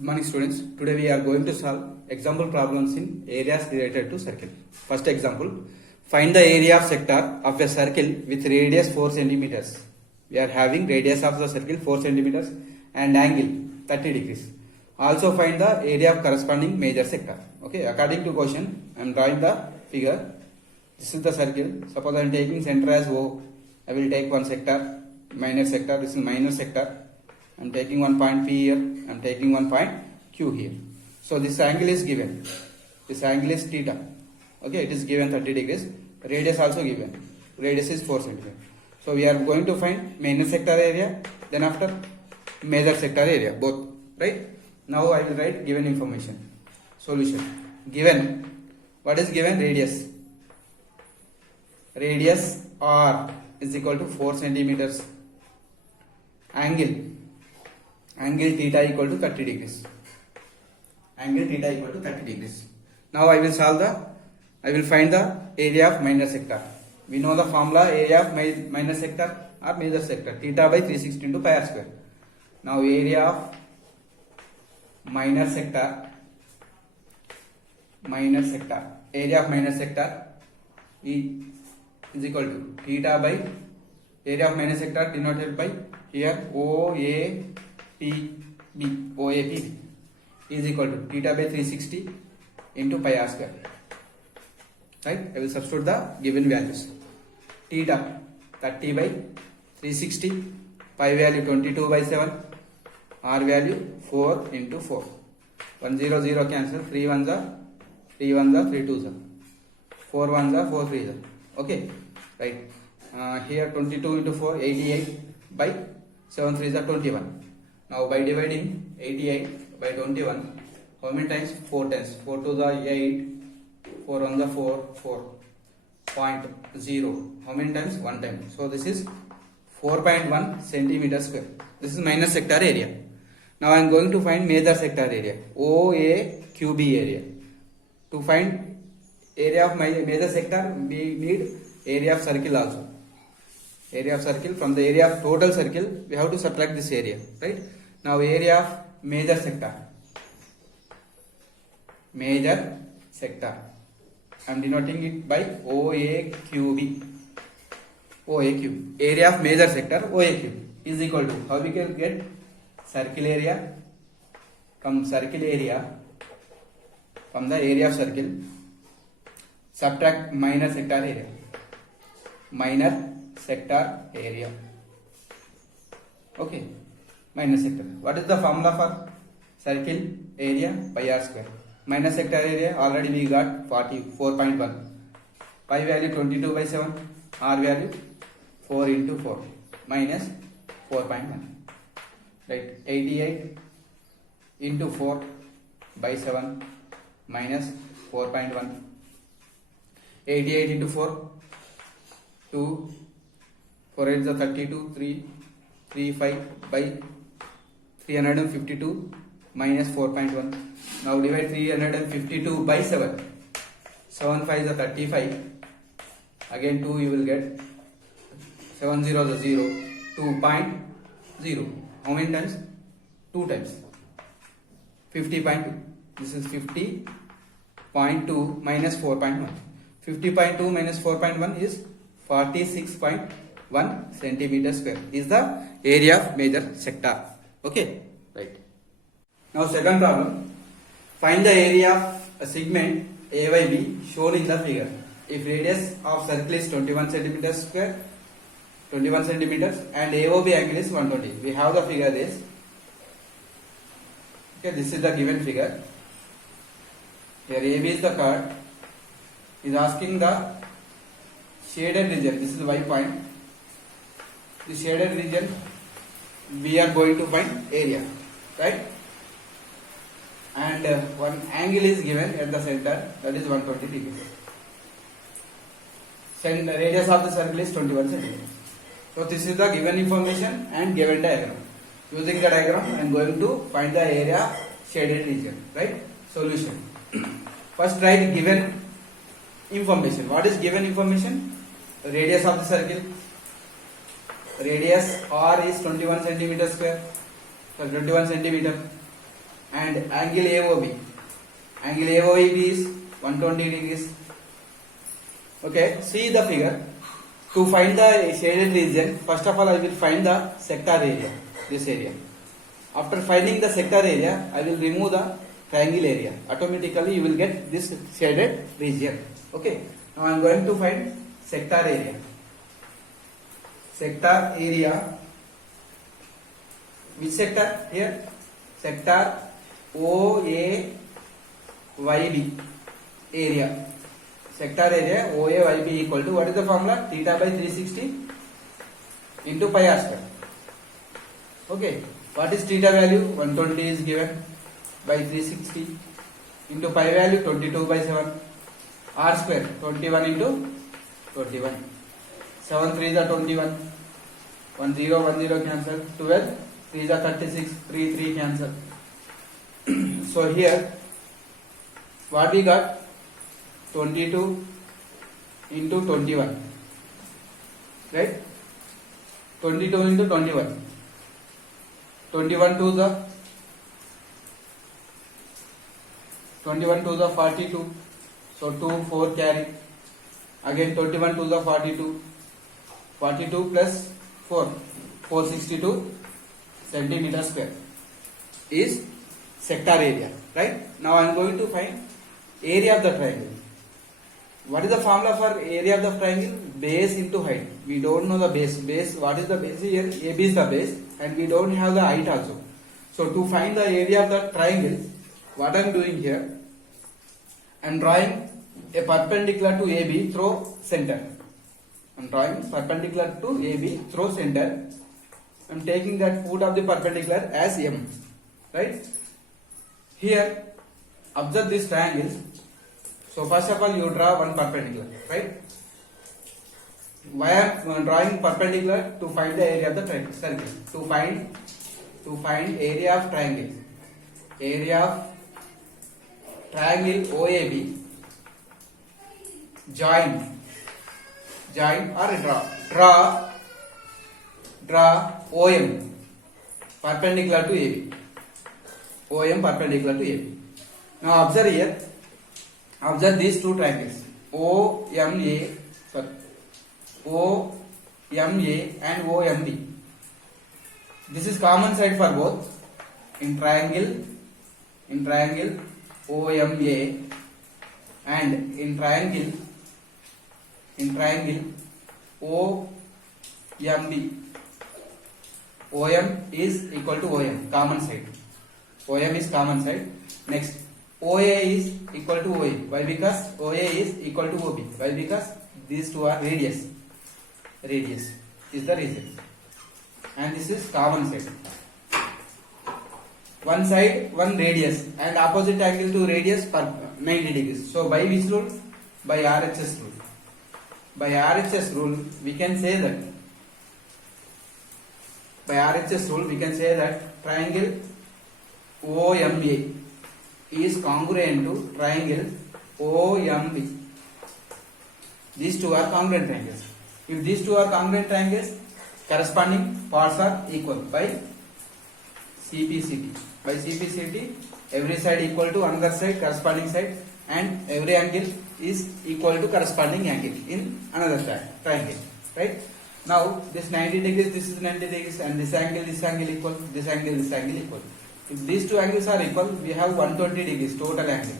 Good morning students. Today we are going to solve example problems in areas related to circle. First example, find the area of sector of a circle with radius 4 centimeters. We are having radius of the circle 4 centimeters and angle 30 degrees. Also find the area of corresponding major sector. Okay, according to question, I am drawing the figure. This is the circle. Suppose I am taking center as O. I will take one sector, minor sector. This is minor sector. I am taking one point P here. I am taking one point Q here. So this angle is given. This angle is theta. Okay, it is given 30 degrees. Radius also given. Radius is 4 centimeters. So we are going to find minor sector area. Then after major sector area, both. Right? Now I will write given information. Solution. Given. What is given? Radius. Radius R is equal to 4 centimeters. Angle theta equal to 30 degrees. Angle theta equal to 30 degrees. Now I will find the area of minor sector. We know the formula area of minor sector or major sector. Theta by 360 into pi r square. Now area of minor sector. Area of minor sector is equal to theta by area of minor sector denoted by here OAPB is equal to theta by 360 into pi r square. Right? I will substitute the given values. Theta 30 by 360, pi value 22 by 7, r value 4 into 4. 1 0 0 cancel, 3 1 za, 3 1 za, 3 2 za, 4 1 za, 4 3 za. Okay, right. Here 22 into 4, 88 by 7 3 za, 21. Now by dividing 88 by 21, how many times? 4 times. 4 2 za 8, 4 1 za 4, 4.0. How many times? 1 time. So this is 4.1 centimeter square. This is minor sector area. Now I am going to find major sector area, OAQB area. To find area of major sector, we need area of circle also. Area of circle, from the area of total circle, we have to subtract this area, right? Now area of major sector. Major sector. I am denoting it by OAQB. OAQ. Area of major sector, OAQ, is equal to, how we can get circle area, from circle area, from the area of circle, subtract minor sector area. Minor sector area. Okay. Minor sector. What is the formula for circle area? Pi r square. Minor sector area already we got 44.1. Pi value 22 by 7. R value 4 into 4 minus 4.1. Right. 88 into 4 by 7 minus 4.1. 88 into 4. 2, 4 8 is 32, 3 5 by 352 minus 4.1. Now divide 352 by 7. 7 5 is 35. Again 2 you will get. 7 0 is 0. 2.0. How many times? 2 times. 50.2. This is 50.2 minus 4.1. 50.2 minus 4.1 is 46.1 centimeter square is the area of major sector. Okay, right. Now second problem. Find the area of a segment AYB shown in the figure. If radius of circle is 21 centimeters square, 21 centimeters, and AOB angle is 120. We have the figure this. Okay, this is the given figure. Here AB is the chord. Is asking the shaded region. This is the Y point. The shaded region, we are going to find area, right? And one angle is given at the center, that is 120 degrees. The radius of the circle is 21 centimeters. So this is the given information and given diagram. Using the diagram, I am going to find the area shaded region, right? Solution. First write given information. What is given information? Radius of the circle. Radius R is 21 centimeter square. So 21 centimeter. and angle AOB. Angle AOB is 120 degrees. Okay, see the figure. To find the shaded region, first of all I will find the sector area, this area. After finding the sector area, I will remove the triangle area. Automatically you will get this shaded region. Okay, now I am going to find sector area. Sector area, which sector here? Sector OAYB area. Sector area OAYB equal to, what is the formula? Theta by 360 into pi r square. Okay, what is theta value? 120 is given by 360 into pi value 22 by 7, r square 21 into 21, 7 3 is 21, 1 0 1 0 cancel, 12 3 is 36, 3 3 cancel. So here what we got? 22 into 21, right? 22 into 21, 21 to the 42, so 2 4 carry, again 21 to the 42, 42 plus 4, 462 centimeter square is sector area, right? Now I am going to find area of the triangle. What is the formula for area of the triangle? Base into height. We don't know the base. Base, what is the base here? AB is the base and we don't have the height also. So to find the area of the triangle, what I am doing here, I am drawing a perpendicular to AB through center. I am drawing perpendicular to AB through center. I am taking that foot of the perpendicular as M, right? Here, observe this triangle. So first of all you draw one perpendicular, right? Why I am drawing perpendicular? To find the area of the triangle, circle. To find area of triangle. Area of triangle OAB. Join or draw OM perpendicular to AB. OM perpendicular to AB. Now observe here. Observe these two triangles OMA and OMB. This is common side for both. In triangle OMA and in triangle OMB. OM is equal to OM, common side. OM is common side. Next, OA is equal to OA. Why? Because OA is equal to OB. Why? Because these two are radius. Radius is the reason. And this is common side. One side, one radius, and opposite angle to radius per 90 degrees. So by which rule? By RHS rule. By RHS rule, we can say that. By RHS rule, we can say that triangle OMA is congruent to triangle OMB. These two are congruent triangles. If these two are congruent triangles, corresponding parts are equal by CPCT. By CPCT, every side equal to another side, corresponding side, and every angle is equal to corresponding angle in another triangle. Right? Now, this 90 degrees, this is 90 degrees, and this angle equal, this angle equal. If these two angles are equal, we have 120 degrees total angle.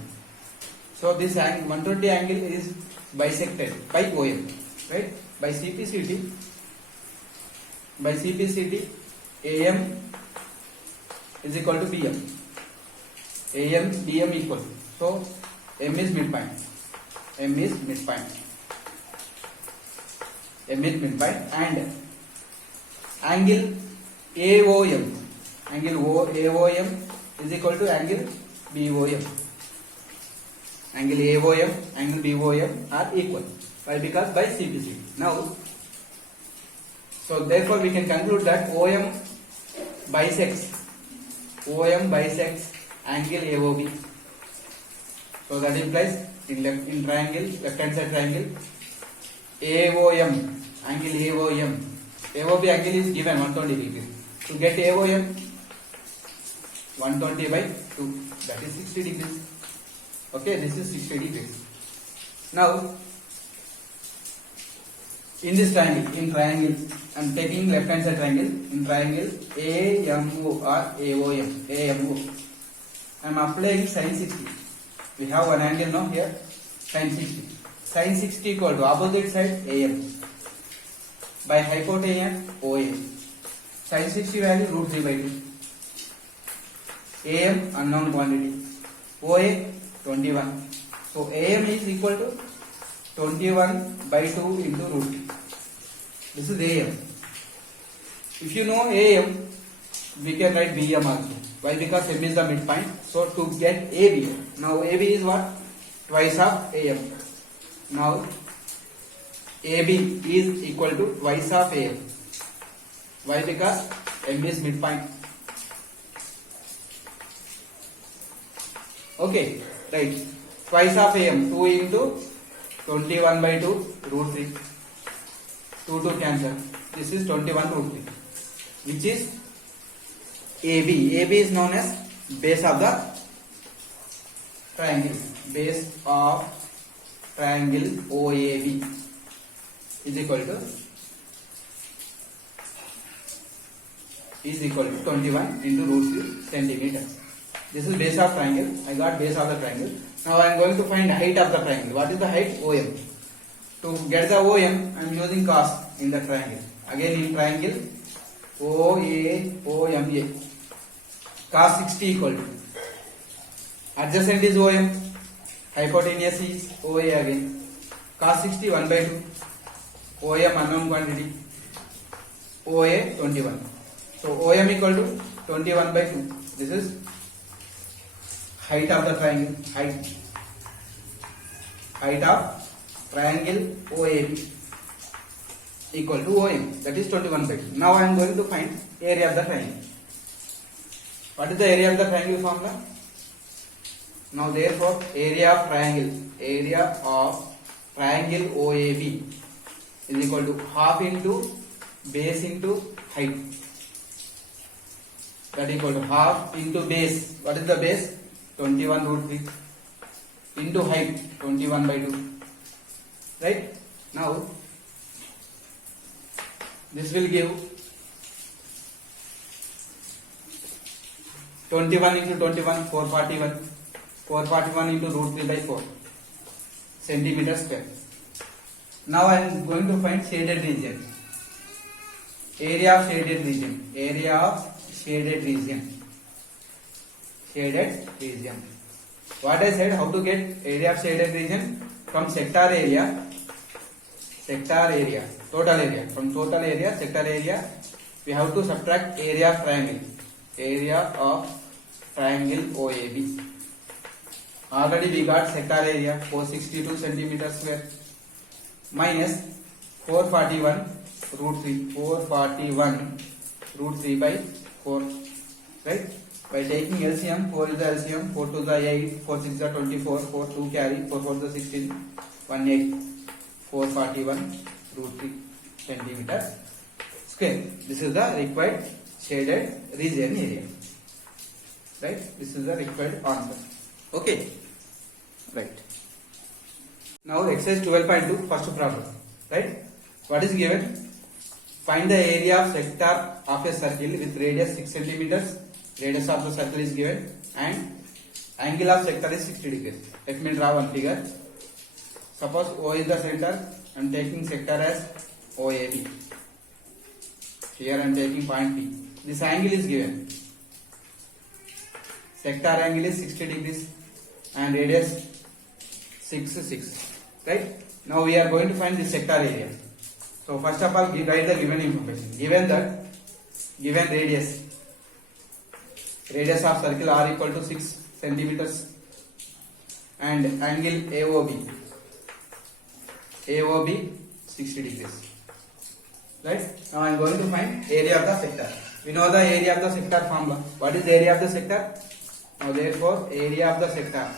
So this 120 angle is bisected by OM, right? By CPCT, AM is equal to BM. AM, BM equal. So M is midpoint. M is midpoint, and angle AOM. Angle AOM is equal to angle BOM. Angle AOM, angle BOM are equal. Why? Because by CPC. Now, so therefore we can conclude that OM bisects angle AOB. So that implies in triangle, left hand side triangle, AOM, angle AOB angle is given 120 degrees. To get AOM, 120 by 2, that is 60 degrees. Okay, this is 60 degrees. Now, in this triangle, I am taking left hand side triangle. In triangle AMO or AOM, AMO, I am applying sin 60. We have one angle now here, sin 60. Sin 60 equal to opposite side AM by hypotenuse OA. Sin 60 value root 3 by 2. AM unknown quantity. OA 21. So AM is equal to 21 by 2 into root 3. This is AM. If you know AM, we can write BM also. Why? Because M is the midpoint. So to get AB, now AB is what? Twice of AM. Now AB is equal to twice of AM. Why? Because M is midpoint. Okay, right. Twice of AM, 2 into 21 by 2 root 3. 2 to cancel. This is 21 root 3. Which is AB. AB is known as base of the triangle. Base of triangle OAB is equal to 21 into root 3 centimeters. This is base of triangle. I got base of the triangle. Now I am going to find height of the triangle. What is the height? OM. To get the OM, I am using cos in the triangle. Again in triangle OMA. Cos 60 equal to adjacent is OM. Hypotenuse is OA again. Cos 60 1 by 2. OM unknown quantity. OA 21. So OM equal to 21 by 2. This is height of the triangle. Height of triangle OAB equal to OM, that is 21 by 2. Now I am going to find area of the triangle. What is the area of the triangle formula? Now therefore area of triangle OAB is equal to half into base into height. That equal to half into base. What is the base? 21 root 3 into height 21 by 2. Right? Now this will give 21 into 21 441. 441 into root 3 by 4 centimeter square. Now I am going to find shaded region. Area of shaded region. Shaded region. What I said, how to get area of shaded region? From sector area, total area. From total area, sector area, we have to subtract area of triangle. Area of triangle OAB. Already we got sector area 462 centimeters square minus 441 root 3. 441 root 3 by 4. Right? By taking LCM, 4 is the LCM, 4 to the 8, 4 6 is 24, 4 2 carry, 4 4 is 16, 1 8, 441 root 3 centimeter square. This is the required shaded region area. Right? This is the required answer. Okay. Right. Now exercise 12.2, first problem. Right? What is given? Find the area of sector of a circle with radius 6 centimeters. Radius of the circle is given and angle of sector is 60 degrees. Let me draw one figure. Suppose O is the center. I am taking sector as OAB. Here I am taking point P. This angle is given. Sector angle is 60 degrees and radius 6. Right? Now we are going to find the sector area. So first of all, write the given information. Given radius of circle R equal to 6 centimeters and angle AOB 60 degrees. Right? Now I am going to find area of the sector. We know the area of the sector formula. What is the area of the sector? Now therefore area of the sector.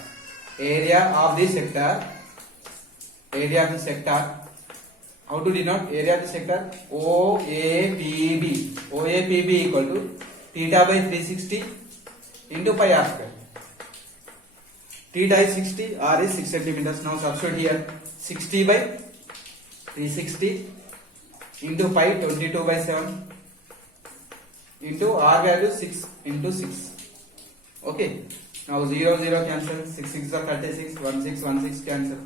How to denote area of the sector? OAPB. OAPB equal to theta by 360 into pi r square. Theta is 60, r is 6 centimeters. Now substitute here 60 by 360 into pi 22 by 7 into r value 6 into 6. Okay. Now 0 0 cancel. 6 6 are 36. 1 6 1 6 cancel.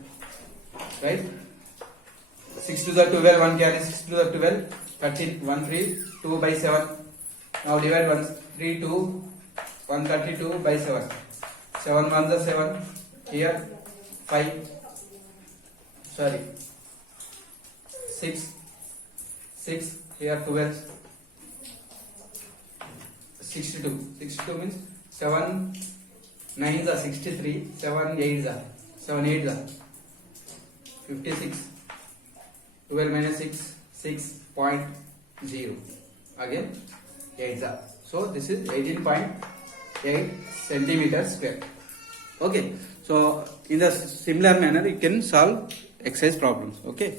Right. 6 to the 12 1 carry 6 to the 12 13 1 3 2 by 7. Now divide 1 3 2 132 by 7. 7 1 the 7 here 5 sorry 6 6 here 12 62 means 7 9 are 63 7 8 are 56 12 minus 6 6.0 again 8 are. So this is 18.8 centimeters square. Okay, so in the similar manner you can solve exercise problems. Okay.